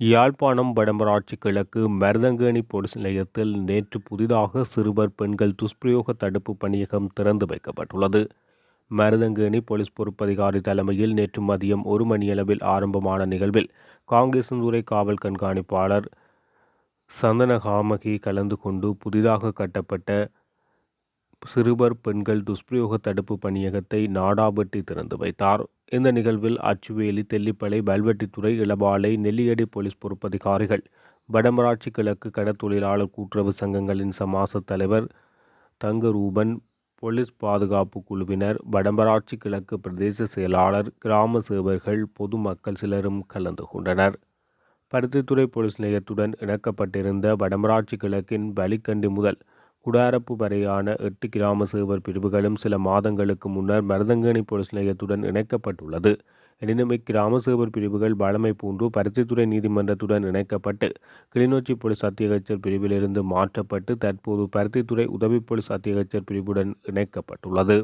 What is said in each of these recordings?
யாழ்ப்பாணம் வடமராட்சி கிழக்கு மருதங்கேணி பொலிஸ் நிலையத்தில் நேற்று புதிதாக சிறுவர் பெண்கள் துஷ்பிரயோக தடுப்பு பணியகம் திறந்து வைக்கப்பட்டுள்ளது. மருதங்கேணி போலீஸ் பொறுப்பதிகாரி தலைமையில் நேற்று மதியம் 1 மணியளவில் ஆரம்பமான நிகழ்வில் காங்கேசன்துறை காவல் கண்காணிப்பாளர் சந்தனகாமகி கலந்து கொண்டு புதிதாக கட்டப்பட்ட சிறுவர் பெண்கள் துஷ்பிரயோக தடுப்பு பணியகத்தை நாடாவெட்டி திறந்து வைத்தார். இந்த நிகழ்வில் அச்சுவேலி, தெல்லிப்பளை, பல்வெட்டித்துறை, இளவாலை, நெல்லியடி போலீஸ் பொறுப்பதிகாரிகள், வடமராட்சி கிழக்கு கடற்தொழிலாளர் கூட்டுறவு சங்கங்களின் சமாச தலைவர் தங்கரூபன், போலீஸ் பாதுகாப்பு குழுவினர், வடமராட்சி கிழக்கு பிரதேச செயலாளர், கிராம சேவர்கள், பொதுமக்கள் சிலரும் கலந்து கொண்டனர். பருத்தித்துறை போலீஸ் நிலையத்துடன் இணைக்கப்பட்டிருந்த வடமராட்சி கிழக்கின் வலிக்கண்டி முதல் குடாரப்பு வரையான 8 கிராம சேவர் பிரிவுகளும் சில மாதங்களுக்கு முன்னர் மருதங்கேணி போலீஸ் நிலையத்துடன் இணைக்கப்பட்டுள்ளது. எனினும் இக்கிராம சேவர் பிரிவுகள் வழமை போன்று பருத்தித்துறை நீதிமன்றத்துடன் இணைக்கப்பட்டு கிளிநொச்சி போலீஸ் அத்தியகச்சர் பிரிவிலிருந்து மாற்றப்பட்டு தற்போது பருத்தித்துறை உதவி போலீஸ் அத்தியகச்சர் பிரிவுடன் இணைக்கப்பட்டுள்ளது.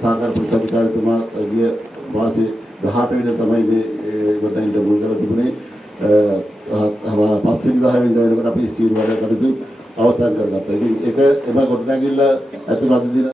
සහකාර පොලිස් අධිකාරිතුමා ගිය මාසේ 18 වෙනිදා තමයි මේ ගොඩනැගිල්ල මුල් කරලා තිබුණේ. 5 වෙනිදා 10 වෙනිදා වෙනකොට අපි ස්ථීර වැඩ කටයුතු අවසන් කරගත්තා. ඉතින් ඒක එම ගොඩනැගිල්ල ඇතුළත අද දින